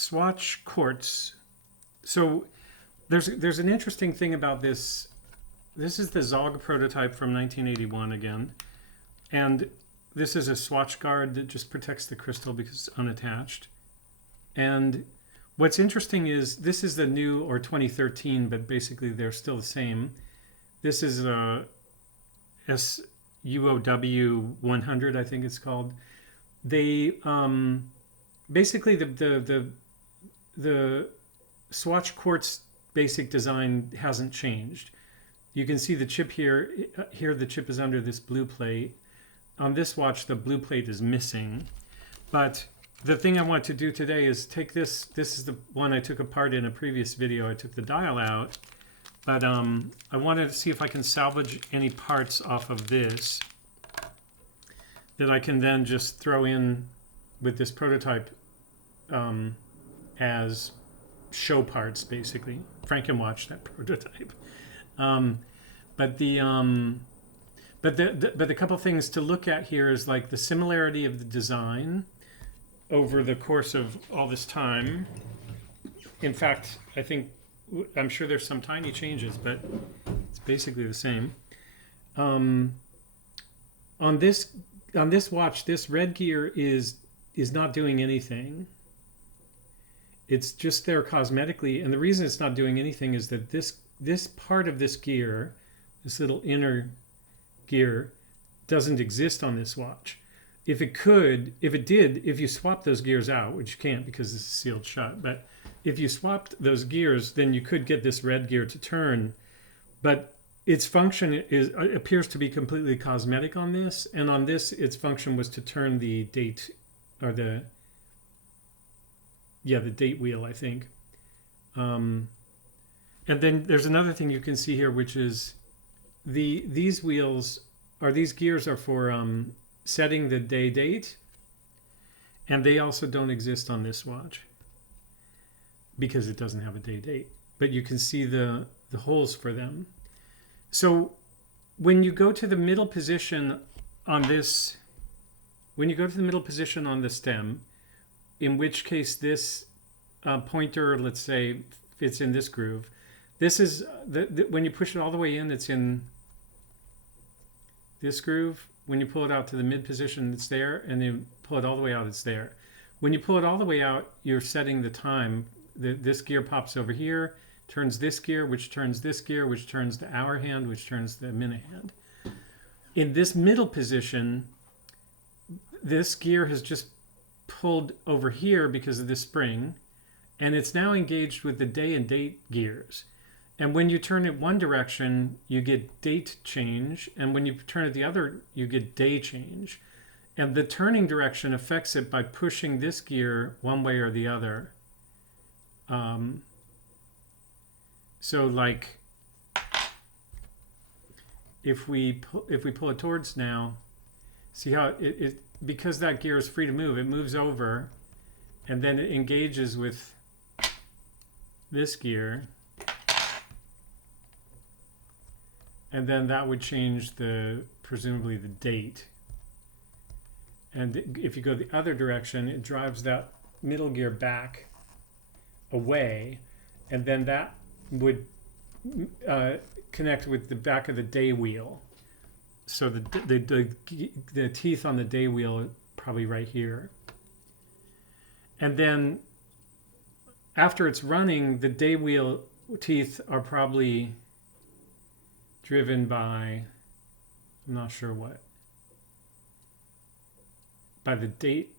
Swatch Quartz. So there's an interesting thing about this. This is the Zaugg Prototype from 1981 again. And this is a swatch guard that just protects the crystal because it's unattached. And what's interesting is this is the new, or 2013, but basically they're still the same. This is a SUOW 100, I think it's called. They basically the Swatch Quartz basic design hasn't changed. You can see the chip here. Here the chip is under this blue plate. On this watch, the blue plate is missing. But the thing I want to do today is take this. This is the one I took apart in a previous video. I took the dial out. But I wanted to see if I can salvage any parts off of this that I can then just throw in with this prototype as show parts, basically. FrankenSwatch, that prototype. But the couple things to look at here is like the similarity of the design over the course of all this time. In fact, I'm sure there's some tiny changes, but it's basically the same. On this watch, this red gear is not doing anything. It's just there cosmetically, and the reason it's not doing anything is that this part of this gear, this little inner gear, doesn't exist on this watch. If it did, if you swap those gears out, which you can't because this is sealed shut, but if you swapped those gears, then you could get this red gear to turn. But its function appears to be completely cosmetic on this, and on this, its function was to turn the date, or the date wheel, I think. And then there's another thing you can see here, which is these gears are for setting the day date, and they also don't exist on this watch because it doesn't have a day date. But you can see the holes for them. So when you go to the middle position on this, the stem, in which case this pointer, let's say, fits in this groove. This is when you push it all the way in, it's in this groove. When you pull it out to the mid position, it's there, and then pull it all the way out, it's there. When you pull it all the way out, you're setting the time. This gear pops over here, turns this gear, which turns this gear, which turns the hour hand, which turns the minute hand. In this middle position, this gear has just pulled over here because of this spring, and it's now engaged with the day and date gears. And when you turn it one direction, you get date change, and when you turn it the other, you get day change. And the turning direction affects it by pushing this gear one way or the other. So like if we pull it towards now, see how it because that gear is free to move, it moves over, and then it engages with this gear, and then that would change presumably the date. And if you go the other direction, it drives that middle gear back away, and then that would connect with the back of the day wheel. So the teeth on the day wheel are probably right here. And then after it's running, the day wheel teeth are probably driven by, I'm not sure what, by the date.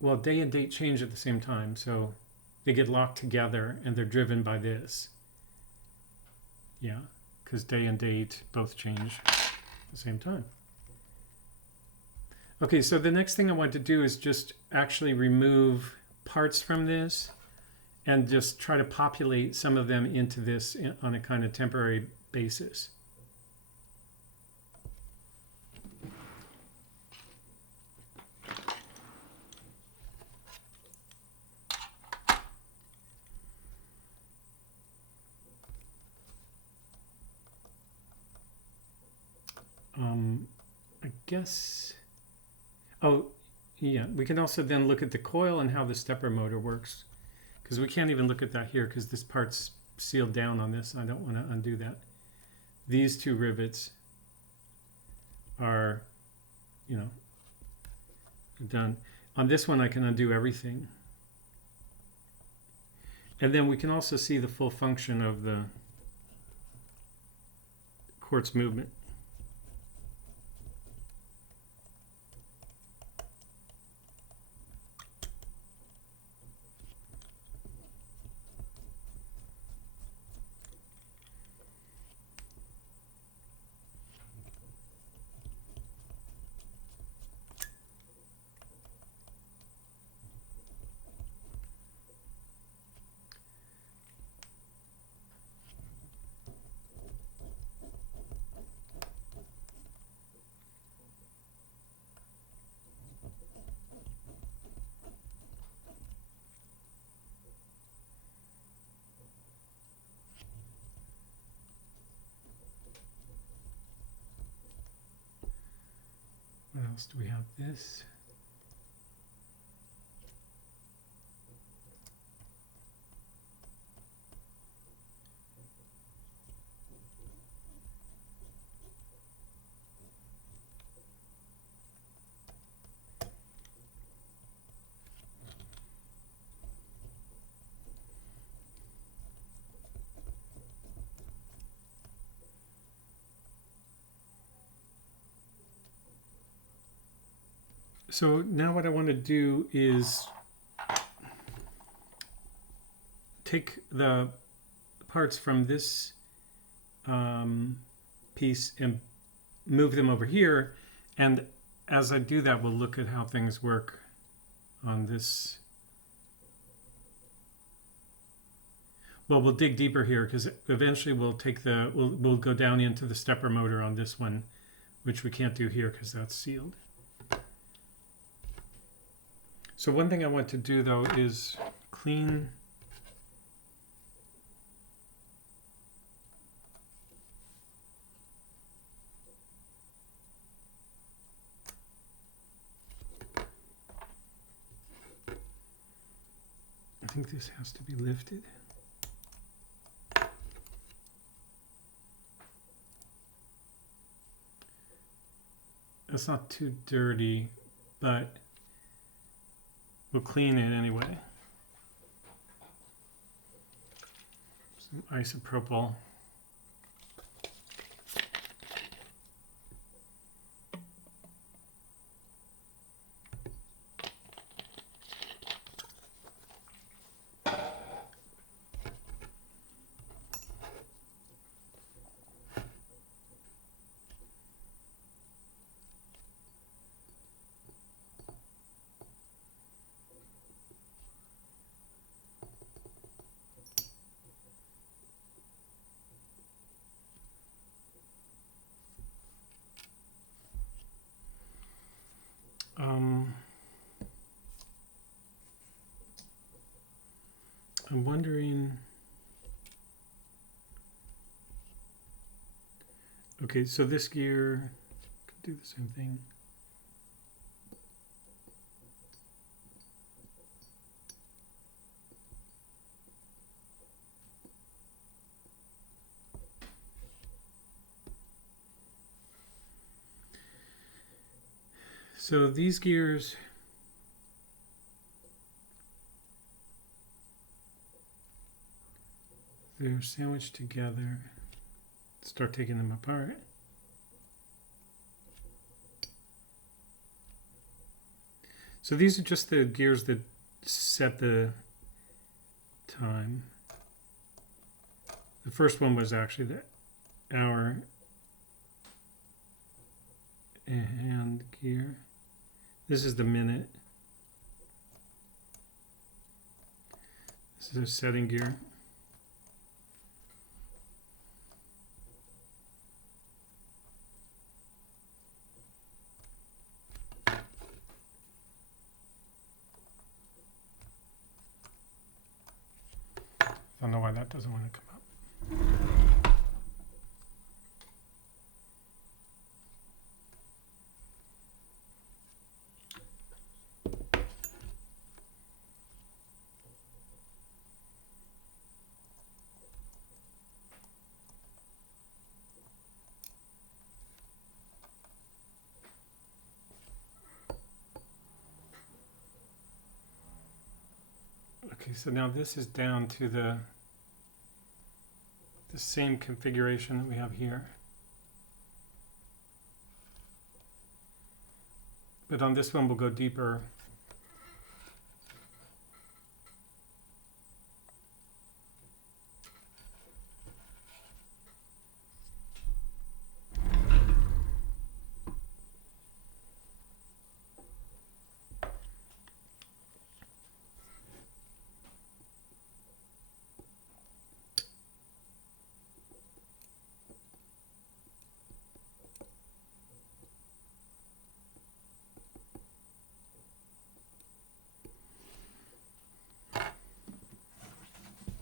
Well, day and date change at the same time, so they get locked together and they're driven by this. Yeah, because day and date both change at the same time. Okay, so the next thing I want to do is just actually remove parts from this and just try to populate some of them into this on a kind of temporary basis. I guess, oh yeah, we can also then look at the coil and how the stepper motor works. because we can't even look at that here because this part's sealed down on this. I don't want to undo that. These two rivets are, you know, done. On this one I can undo everything. And then we can also see the full function of the quartz movement. What else do we have? This. So now what I want to do is take the parts from this piece and move them over here. And as I do that, we'll look at how things work on this. Well, we'll dig deeper here because eventually we'll take the, we'll go down into the stepper motor on this one, which we can't do here because that's sealed. So one thing I want to do though is clean I think this has to be lifted. It's not too dirty, but we'll clean it anyway. Some isopropyl. I'm wondering, okay, so this gear can do the same thing. So these gears, they're sandwiched together. Start taking them apart. So these are just the gears that set the time. The first one was actually the hour and gear. This is the minute. This is a setting gear. I don't know why that doesn't want to come up. Okay, so now this is down to the same configuration that we have here. But on this one we'll go deeper.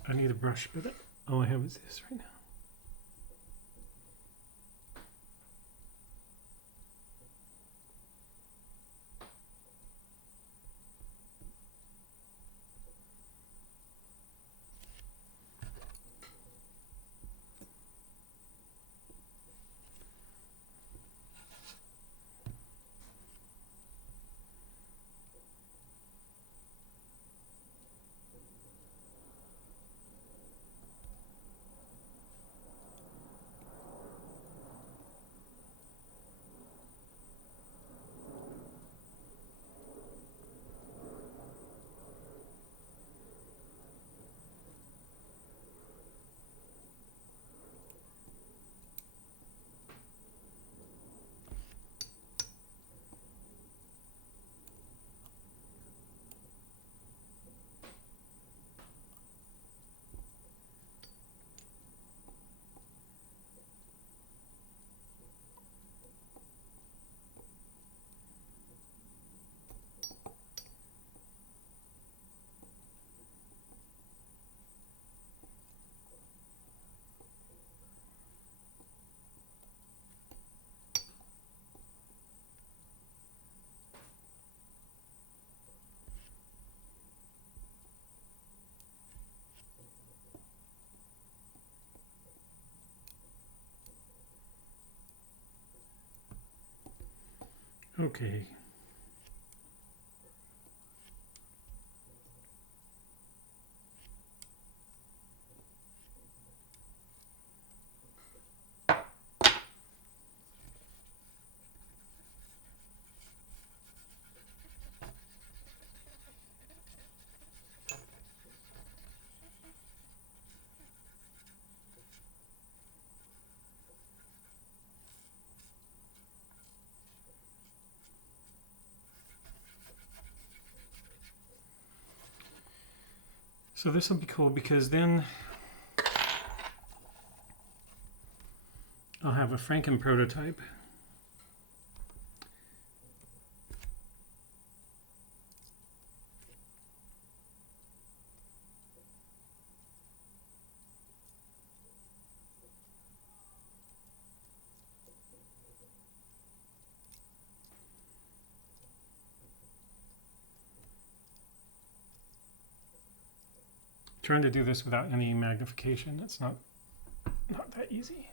I need a brush, but all I have is this right now. Okay. So this will be cool because then I'll have a Franken prototype. Trying to do this without any magnification. It's not that easy.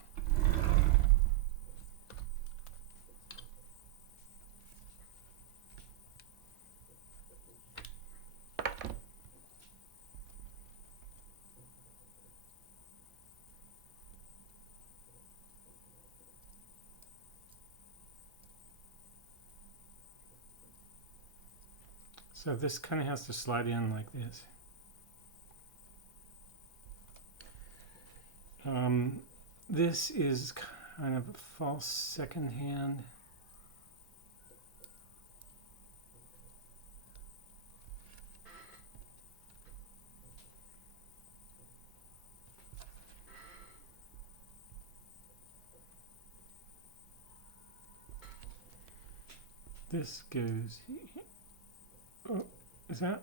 So this kind of has to slide in like this. This is kind of a false second hand. This goes, oh, is that?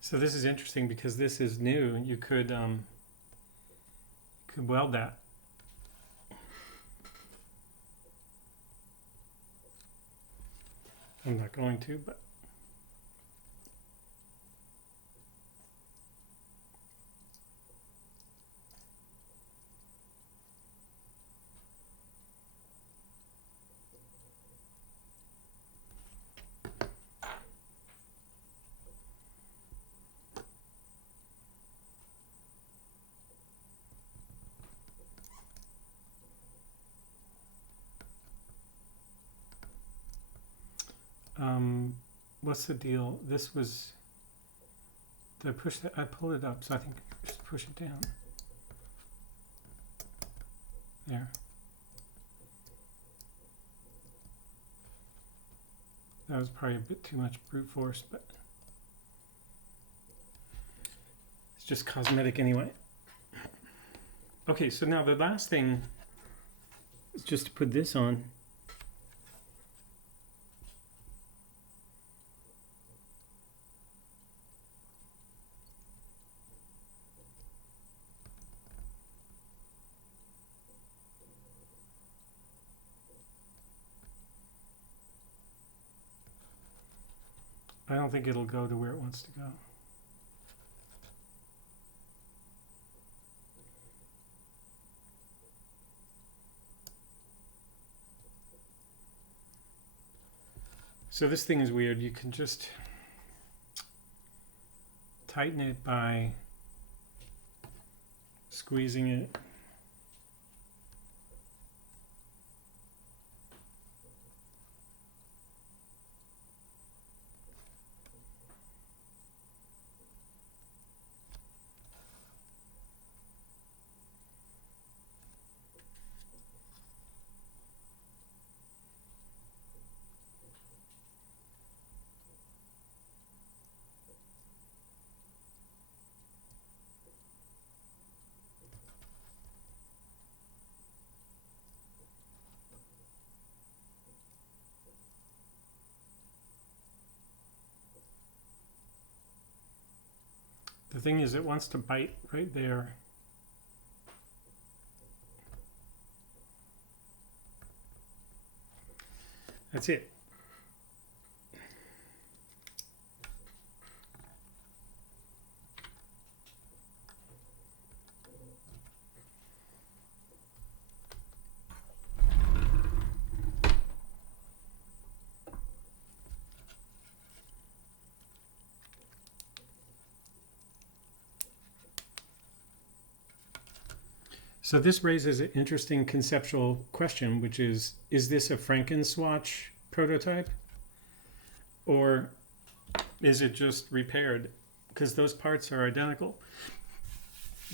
So this is interesting because this is new. You could weld that. I'm not going to, but what's the deal? This was, did I push that? I pulled it up, so I think just push it down. There. That was probably a bit too much brute force, but it's just cosmetic anyway. Okay, so now the last thing is just to put this on. I don't think it'll go to where it wants to go. So this thing is weird. You can just tighten it by squeezing it. The thing is, it wants to bite right there. That's it. So this raises an interesting conceptual question, which is this a FrankenSwatch prototype? Or is it just repaired? Because those parts are identical.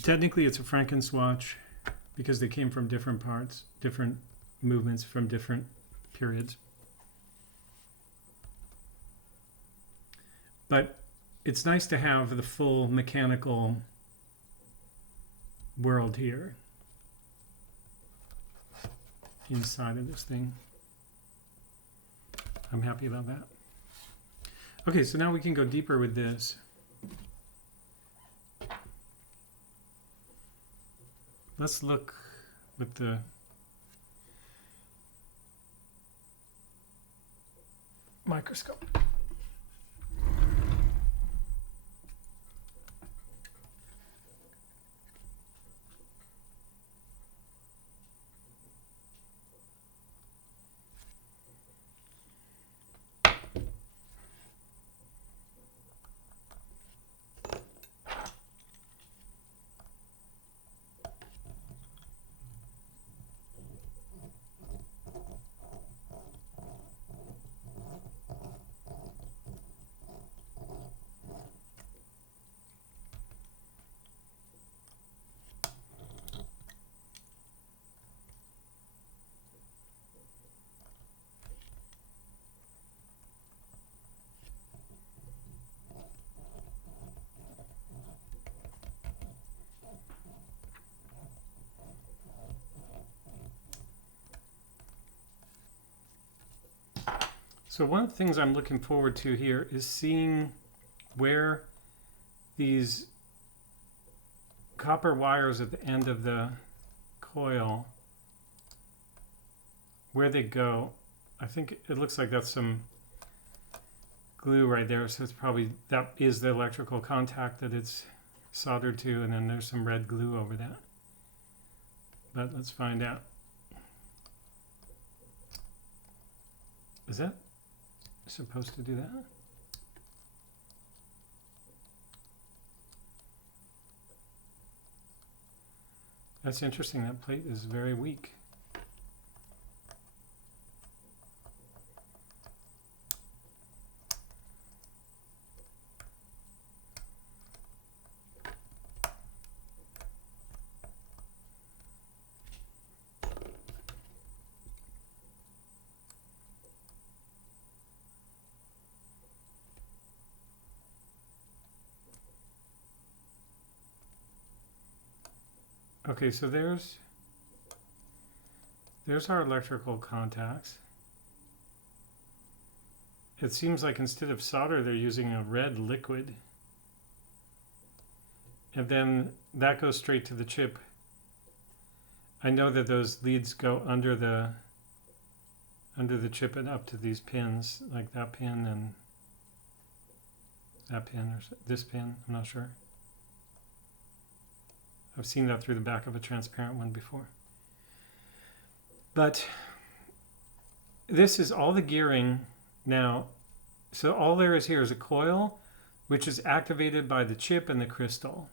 Technically, it's a FrankenSwatch because they came from different parts, different movements from different periods. But it's nice to have the full mechanical world here inside of this thing. I'm happy about that. Okay, so now we can go deeper with this. Let's look with the microscope. So one of the things I'm looking forward to here is seeing where these copper wires at the end of the coil, where they go, I think it looks like that's some glue right there, so it's probably, that is the electrical contact that it's soldered to, and then there's some red glue over that. But let's find out. Is that supposed to do that? That's interesting, that plate is very weak. Okay, so there's our electrical contacts. It seems like instead of solder, they're using a red liquid. And then that goes straight to the chip. I know that those leads go under the chip and up to these pins, like that pin and that pin, or this pin, I'm not sure. I've seen that through the back of a transparent one before. But this is all the gearing now. So all there is here is a coil, which is activated by the chip and the crystal.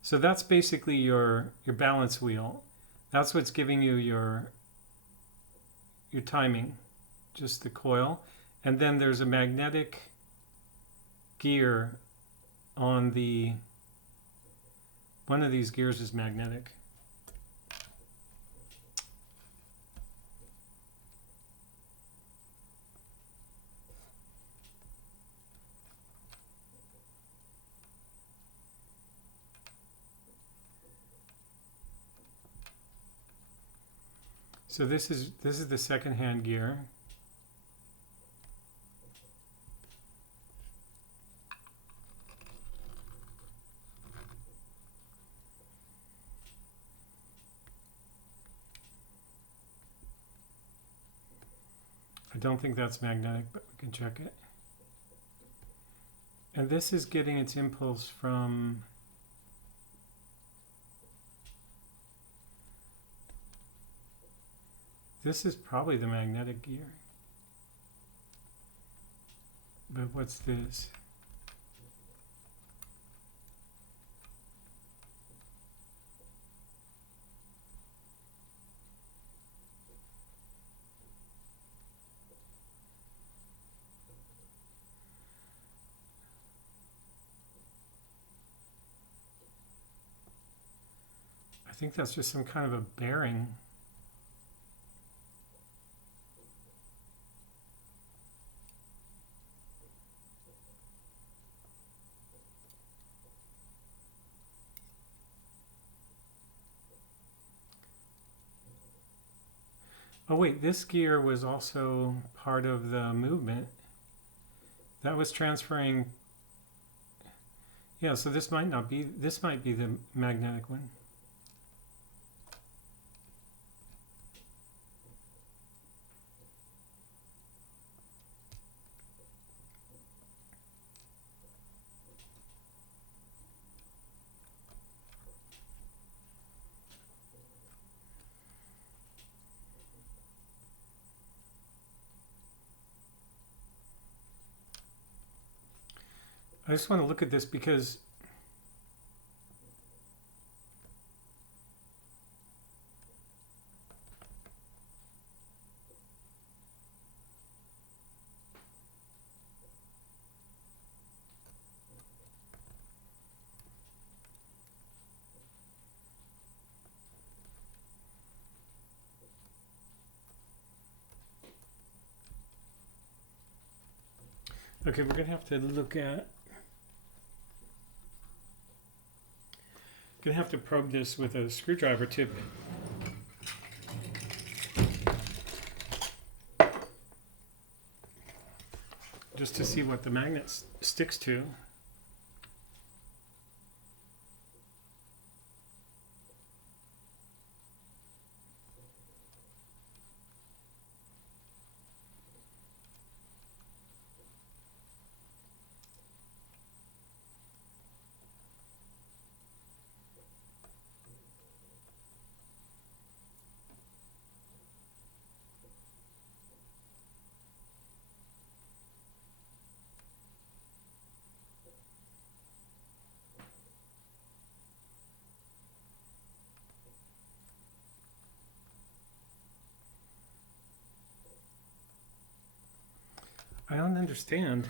So that's basically your balance wheel. That's what's giving you your timing, just the coil. And then there's a magnetic gear on the, one of these gears is magnetic. So this is the second hand gear. I don't think that's magnetic, but we can check it. And this is getting its impulse from this is probably the magnetic gear. But what's this? I think that's just some kind of a bearing. Oh wait, this gear was also part of the movement. That was transferring. Yeah, so this might not be, this might be the magnetic one. I just want to look at this because okay, we're gonna have to look at, gonna have to probe this with a screwdriver tip. Just to see what the magnet sticks to. I don't understand.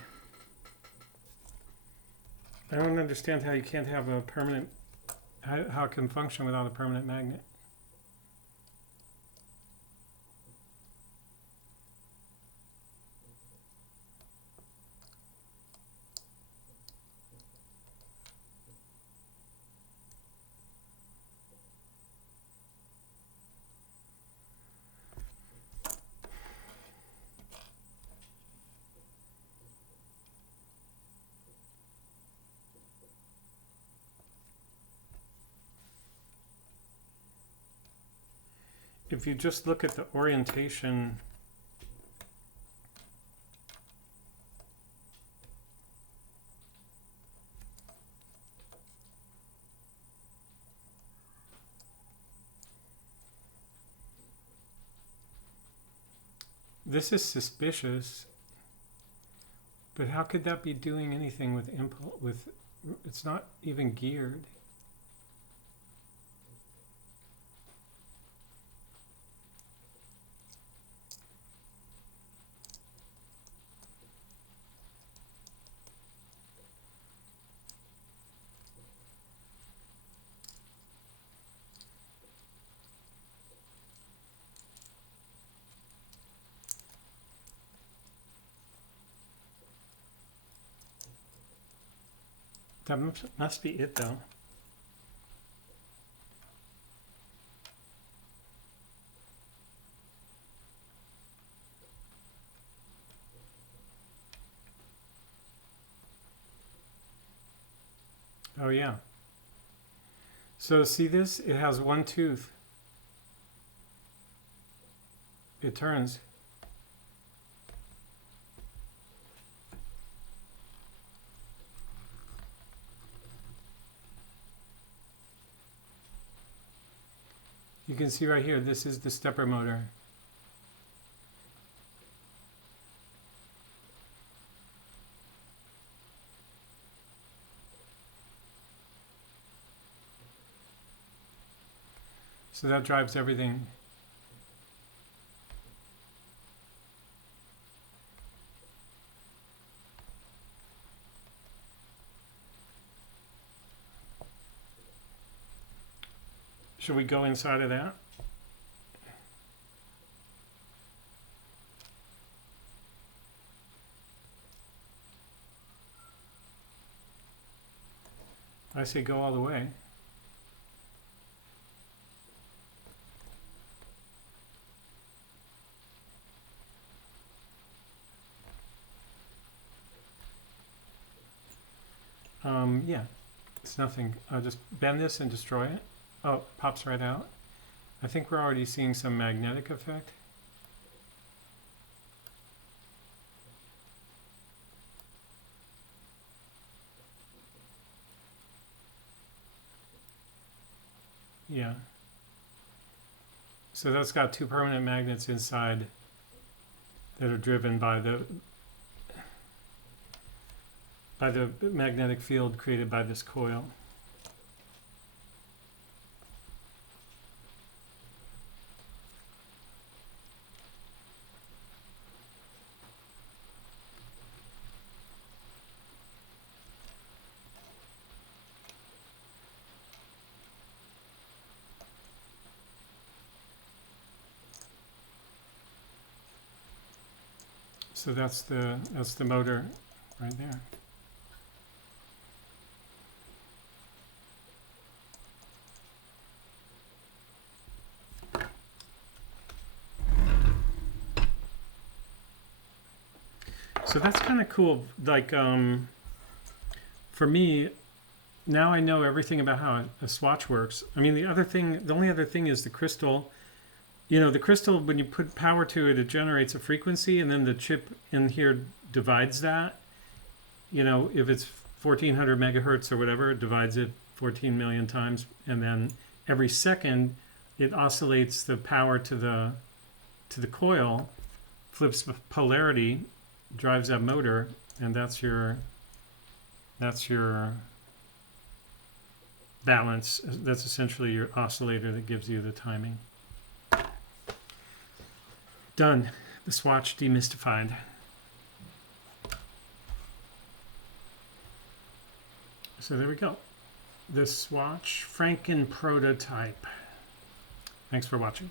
I don't understand how you can't have a permanent, how it can function without a permanent magnet. If you just look at the orientation, this is suspicious, but how could that be doing anything with impulse? It's not even geared. That must be it, though. Oh, yeah. So see this? It has one tooth. It turns. You can see right here, this is the stepper motor. So that drives everything. Should we go inside of that? I say go all the way. Yeah, it's nothing. I'll just bend this and destroy it. Oh, it pops right out. I think we're already seeing some magnetic effect. Yeah. So that's got two permanent magnets inside that are driven by the magnetic field created by this coil. So that's the motor right there. So that's kind of cool. Like, for me, now I know everything about how a swatch works. I mean, the only other thing is the crystal. You know, the crystal, when you put power to it, it generates a frequency, and then the chip in here divides that. You know, if it's 1400 megahertz or whatever, it divides it 14 million times, and then every second it oscillates the power to the coil, flips polarity, drives that motor, and that's your balance. That's essentially your oscillator that gives you the timing. Done. The swatch demystified. So there we go. The Swatch Franken Prototype. Thanks for watching.